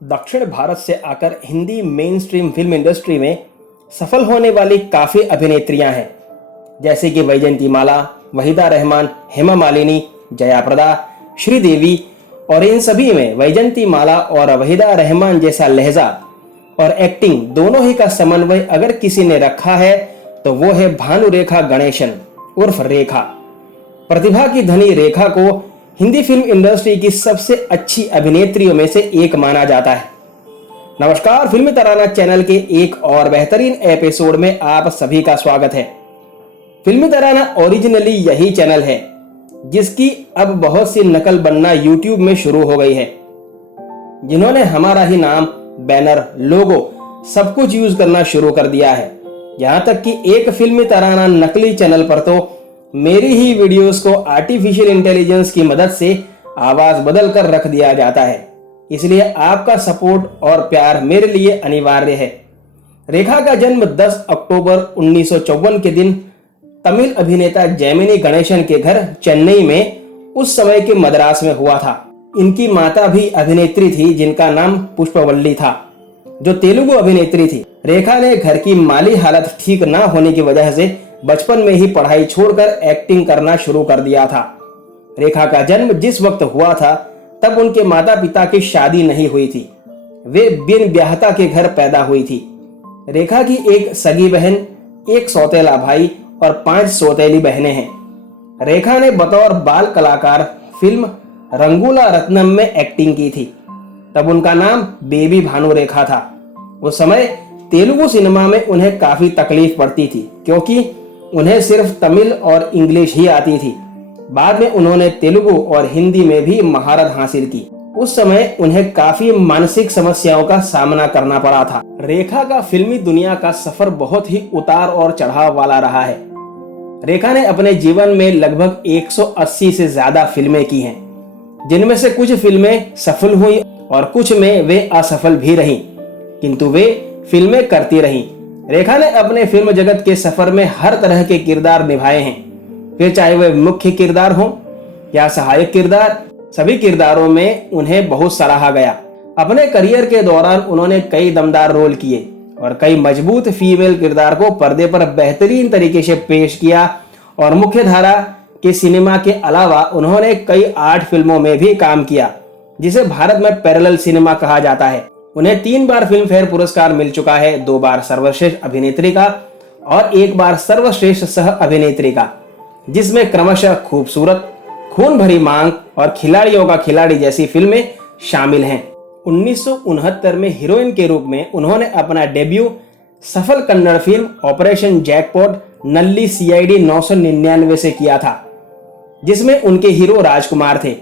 दक्षिण भारत से आकर Hindi main stream film industry में सफल होने वाली काफ़ी अभिनेत्रियां हैं, जैसे कि वैजयंती माला, वहीदा रहमान, हेमा मालिनी, जया प्रदा, श्रीदेवी। और इन सभी में वैजयंती माला और वहीदा रहमान जैसा लहजा और एक्टिंग दोनों ही का समन्वय अगर किसी ने रखा है तो वो है भानुरेखा गणेशन उर्फ रेखा। प्रतिभा की धनी रेखा को हिंदी फिल्म इंडस्ट्री की सबसे अच्छी अभिनेत्रियों में से एक माना जाता है। नमस्कार, फिल्मी तराना चैनल के एक और बेहतरीन एपिसोड में आप सभी का स्वागत है। फिल्मी तराना ओरिजिनली यही चैनल है जिसकी अब बहुत सी नकल बनना यूट्यूब में शुरू हो गई है, जिन्होंने हमारा ही नाम, बैनर, लोगो सब कुछ यूज करना शुरू कर दिया है। यहां तक कि एक फिल्मी तराना नकली चैनल पर तो मेरी ही वीडियोस को आर्टिफिशियल इंटेलिजेंस की मदद से आवाज बदल कर रख दिया जाता है। इसलिए आपका सपोर्ट और प्यार मेरे लिए अनिवार्य है। रेखा का जन्म 10 अक्टूबर 1954 के दिन तमिल अभिनेता जैमिनी गणेशन के घर चेन्नई में उस समय के मद्रास में हुआ था। इनकी माता भी अभिनेत्री थी जिनका नाम पुष्पवल्ली था, जो तेलुगु अभिनेत्री थी। रेखा ने घर की माली हालत ठीक ना होने की वजह से बचपन में ही पढ़ाई छोड़कर एक्टिंग करना शुरू कर दिया था। रेखा का जन्म जिस वक्त हुआ था तब उनके माता पिता की शादी नहीं हुई थी। वे बिन ब्याहता के घर पैदा हुई थी। रेखा की एक सगी बहन, एक सौतेला भाई और 5 सौतेली बहनें हैं। रेखा ने बतौर बाल कलाकार फिल्म रंगूला रत्नम में एक्टिंग की थी। तब उनका नाम बेबी भानुरेखा था। उस समय तेलुगु सिनेमा में उन्हें काफी तकलीफ पड़ती थी, क्योंकि उन्हें सिर्फ तमिल और इंग्लिश ही आती थी। बाद में उन्होंने तेलुगु और हिंदी में भी महारत हासिल की। उस समय उन्हें काफी मानसिक समस्याओं का सामना करना पड़ा था। रेखा का फिल्मी दुनिया का सफर बहुत ही उतार और चढ़ाव वाला रहा है। रेखा ने अपने जीवन में लगभग 180 से ज्यादा फिल्में की हैं, जिनमें से कुछ फिल्में सफल हुई और कुछ में वे असफल भी रहीं, किंतु वे फिल्में करती रहीं। रेखा ने अपने फिल्म जगत के सफर में हर तरह के किरदार निभाए हैं, फिर चाहे वे मुख्य किरदार हो या सहायक किरदार। सभी किरदारों में उन्हें बहुत सराहा गया। अपने करियर के दौरान उन्होंने कई दमदार रोल किए और कई मजबूत फीमेल किरदार को पर्दे पर बेहतरीन तरीके से पेश किया। और मुख्य धारा के सिनेमा के अलावा उन्होंने कई आर्ट फिल्मों में भी काम किया, जिसे भारत में पैरेलल सिनेमा कहा जाता है। उन्हें 3 बार फिल्म फेयर पुरस्कार मिल चुका है, 2 बार सर्वश्रेष्ठ अभिनेत्री का और 1 बार सर्वश्रेष्ठ सह अभिनेत्री का, जिसमें क्रमशः खूबसूरत, खून भरी मांग और खिलाड़ियों का खिलाड़ी जैसी फिल्में शामिल हैं। 1969 में हीरोइन के रूप में उन्होंने अपना डेब्यू सफल Kannada film Operation Jackpot Nalli CID 999 से किया था, जिसमें उनके हीरो राजकुमार थे।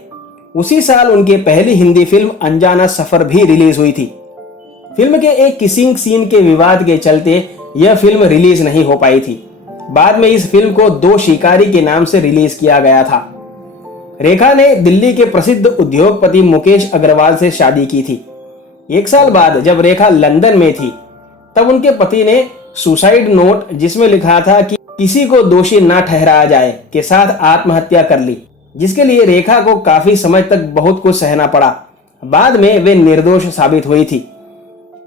उसी साल उनकी पहली हिंदी फिल्म अनजाना सफर भी रिलीज हुई थी। फिल्म के एक किसिंग सीन के विवाद के चलते यह फिल्म रिलीज नहीं हो पाई थी। बाद में इस फिल्म को 2 शिकारी के नाम से रिलीज किया गया था। रेखा ने दिल्ली के प्रसिद्ध उद्योगपति मुकेश अग्रवाल से शादी की थी। 1 साल बाद जब रेखा लंदन में थी तब उनके पति ने सुसाइड नोट, जिसमें लिखा था कि किसी को दोषी ना ठहराया जाए, के साथ आत्महत्या कर ली, जिसके लिए रेखा को काफी समय तक बहुत कुछ सहना पड़ा। बाद में वे निर्दोष साबित हुई थी।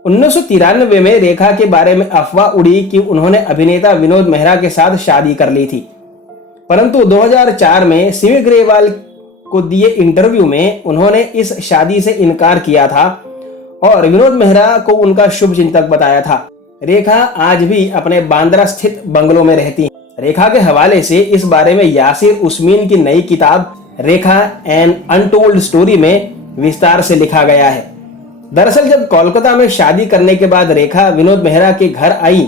1993 में रेखा के बारे में अफवाह उड़ी कि उन्होंने अभिनेता विनोद मेहरा के साथ शादी कर ली थी, परंतु 2004 में सिमी ग्रेवाल को दिए इंटरव्यू में उन्होंने इस शादी से इनकार किया था और विनोद मेहरा को उनका शुभ चिंतक बताया था। रेखा आज भी अपने बांद्रा स्थित बंगलों में रहती हैं। रेखा के हवाले से इस बारे में यासिर उस्मीन की नई किताब रेखा एन अनटोल्ड स्टोरी में विस्तार से लिखा गया है। दरअसल जब कोलकाता में शादी करने के बाद रेखा विनोद मेहरा के घर आई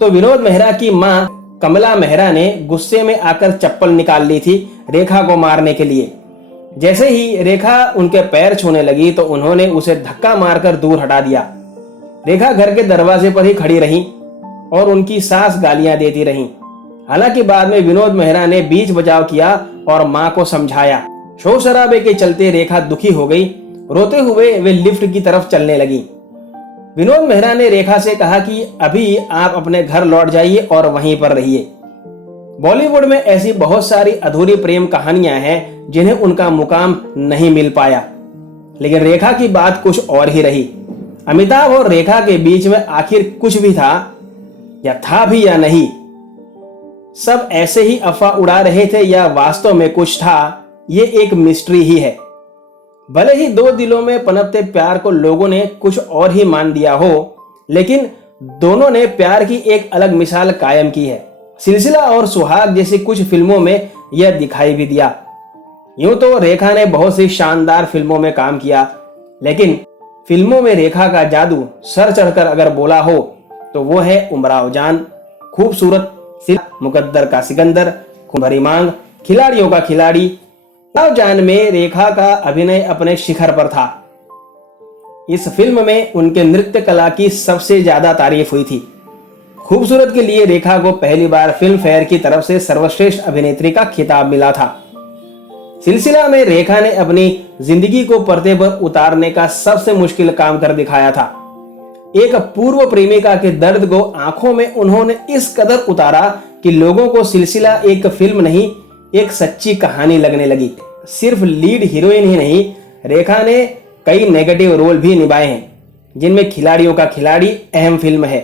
तो विनोद मेहरा की मां कमला मेहरा ने गुस्से में आकर चप्पल निकाल ली थी रेखा को मारने के लिए। जैसे ही रेखा उनके पैर छूने लगी तो उन्होंने उसे धक्का मारकर दूर हटा दिया। रेखा घर के दरवाजे पर ही खड़ी रही और उनकी सास गालियां देती रहीं। हालांकि बाद में विनोद मेहरा ने बीच बचाव किया और मां को समझाया। शोर शराबे के चलते रेखा दुखी हो गई। रोते हुए वे लिफ्ट की तरफ चलने लगी। विनोद मेहरा ने रेखा से कहा कि अभी आप अपने घर लौट जाइए और वहीं पर रहिए। बॉलीवुड में ऐसी बहुत सारी अधूरी प्रेम कहानियां हैं जिन्हें उनका मुकाम नहीं मिल पाया। लेकिन रेखा की बात कुछ और ही रही। अमिताभ और रेखा के बीच में आखिर कुछ भी था, या था भी या नहीं। सब ऐसे ही अफवाह उड़ा रहे थे या वास्तव में कुछ था, ये एक मिस्ट्री ही है। भले ही दो दिलों में पनपते प्यार को लोगों ने कुछ और ही मान दिया हो, लेकिन दोनों ने प्यार की एक अलग मिसाल कायम की है। सिलसिला और सुहाग जैसी कुछ फिल्मों में यह दिखाई भी दिया। यूं तो रेखा ने बहुत सी शानदार फिल्मों में काम किया, लेकिन फिल्मों में रेखा का जादू सर चढ़कर अगर बोला हो तो वो है उमराव जान, खूबसूरत, मुकद्दर का सिकंदर, खून भरी मांग, खिलाड़ियों का खिलाड़ी। उमराव जान में रेखा का अभिनय अपने शिखर पर था। इस फिल्म में उनके नृत्य कला की सबसे ज्यादा तारीफ हुई थी। खूबसूरत के लिए रेखा को पहली बार फिल्म फेयर की तरफ से सर्वश्रेष्ठ अभिनेत्री का खिताब मिला था। सिलसिला में रेखा ने अपनी जिंदगी को पर्दे पर उतारने का सबसे मुश्किल काम कर दिखाया था। एक पूर्व प्रेमिका के दर्द को आंखों में उन्होंने इस कदर उतारा कि लोगों को सिलसिला एक फिल्म नहीं, एक सच्ची कहानी लगने लगी। सिर्फ लीड हीरोइन ही नहीं, रेखा ने कई नेगेटिव रोल भी निभाए हैं, जिनमें खिलाड़ियों का खिलाड़ी अहम फिल्म है।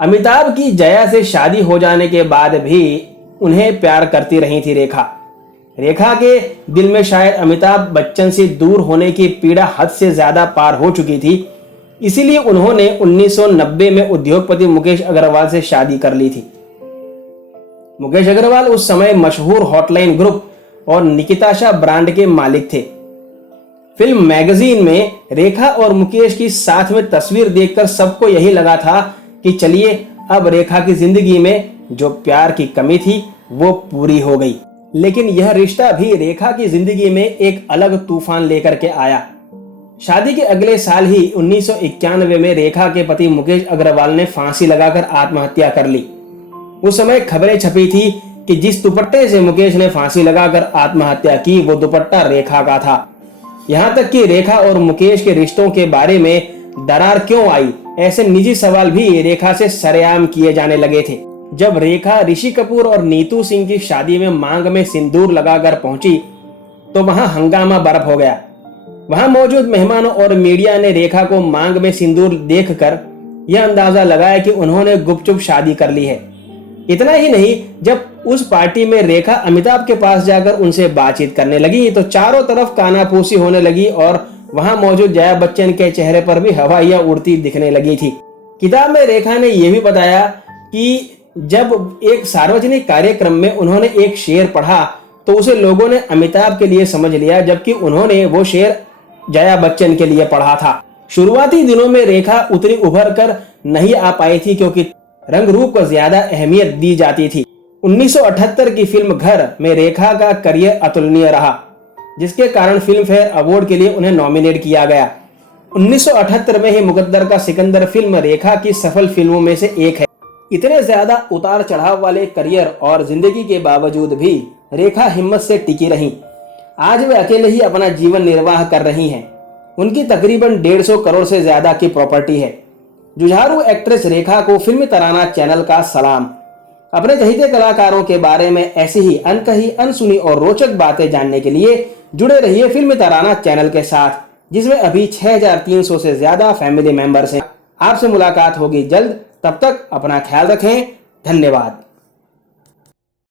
अमिताभ की जया से शादी हो जाने के बाद भी उन्हें प्यार करती रही थी रेखा। रेखा के दिल में शायद अमिताभ बच्चन से दूर होने की पीड़ा हद से ज्यादा पार हो चुकी थी। इसीलिए उन्होंने 1990 में उद्योगपति मुकेश अग्रवाल से शादी कर ली थी। मुकेश अग्रवाल उस समय मशहूर हॉटलाइन ग्रुप और निकिताशा ब्रांड के मालिक थे। फिल्म मैगजीन में रेखा और मुकेश की साथ में तस्वीर देखकर सबको यही लगा था कि चलिए अब रेखा की जिंदगी में जो प्यार की कमी थी वो पूरी हो गई। लेकिन यह रिश्ता भी रेखा की जिंदगी में एक अलग तूफान लेकर के आया। शादी के अगले साल ही 1991 में रेखा के पति मुकेश अग्रवाल ने फांसी लगाकर आत्महत्या कर ली। उस समय खबरें छपी थी कि जिस दुपट्टे से मुकेश ने फांसी लगाकर आत्महत्या की वो दुपट्टा रेखा का था। यहाँ तक कि रेखा और मुकेश के रिश्तों के बारे में दरार क्यों आई, ऐसे निजी सवाल भी रेखा से सरेआम किए जाने लगे थे। जब रेखा ऋषि कपूर और नीतू सिंह की शादी में मांग में सिंदूर लगाकर पहुंची तो वहां हंगामा बर्फ हो गया। वहां मौजूद मेहमानों और मीडिया ने रेखा को मांग में सिंदूर देखकर यह अंदाजा लगाया कि उन्होंने गुपचुप शादी कर ली है। इतना ही नहीं, जब उस पार्टी में रेखा अमिताभ के पास जाकर उनसे बातचीत करने लगी तो चारों तरफ कानाफूसी होने लगी और वहां मौजूद जया बच्चन के चेहरे पर भी हवाइयां उड़ती दिखने लगी थी। किताब में रेखा ने यह भी बताया कि जब एक सार्वजनिक कार्यक्रम में उन्होंने एक शेर पढ़ा तो उसे लोगों ने अमिताभ के लिए समझ लिया, जबकि उन्होंने वो शेर जया बच्चन के लिए पढ़ा था। शुरुआती दिनों में रेखा उतनी उभर कर नहीं आ पाई थी क्योंकि रंग रूप को ज्यादा अहमियत दी जाती थी। 1978 की फिल्म घर में रेखा का करियर अतुलनीय रहा, जिसके कारण फिल्म फेयर अवार्ड के लिए उन्हें नॉमिनेट किया गया। 1978 में ही मुकद्दर का सिकंदर फिल्म रेखा की सफल फिल्मों में से एक है। इतने ज्यादा उतार चढ़ाव वाले करियर और जिंदगी के बावजूद भी रेखा हिम्मत से टिकी रहीं। आज वे अकेले ही अपना जीवन निर्वाह कर रही हैं। उनकी तकरीबन 150 करोड़ से ज्यादा की प्रॉपर्टी है। जुझारू एक्ट्रेस रेखा को फिल्मी तराना चैनल का सलाम। अपने चहेते कलाकारों के बारे में ऐसी ही अनकही, अनसुनी और रोचक बातें जानने के लिए जुड़े रहिए फिल्मी तराना चैनल के साथ, जिसमें अभी 6300 से ज्यादा फैमिली मेंबर्स हैं। आपसे मुलाकात होगी जल्द। तब तक अपना ख्याल रखें। धन्यवाद।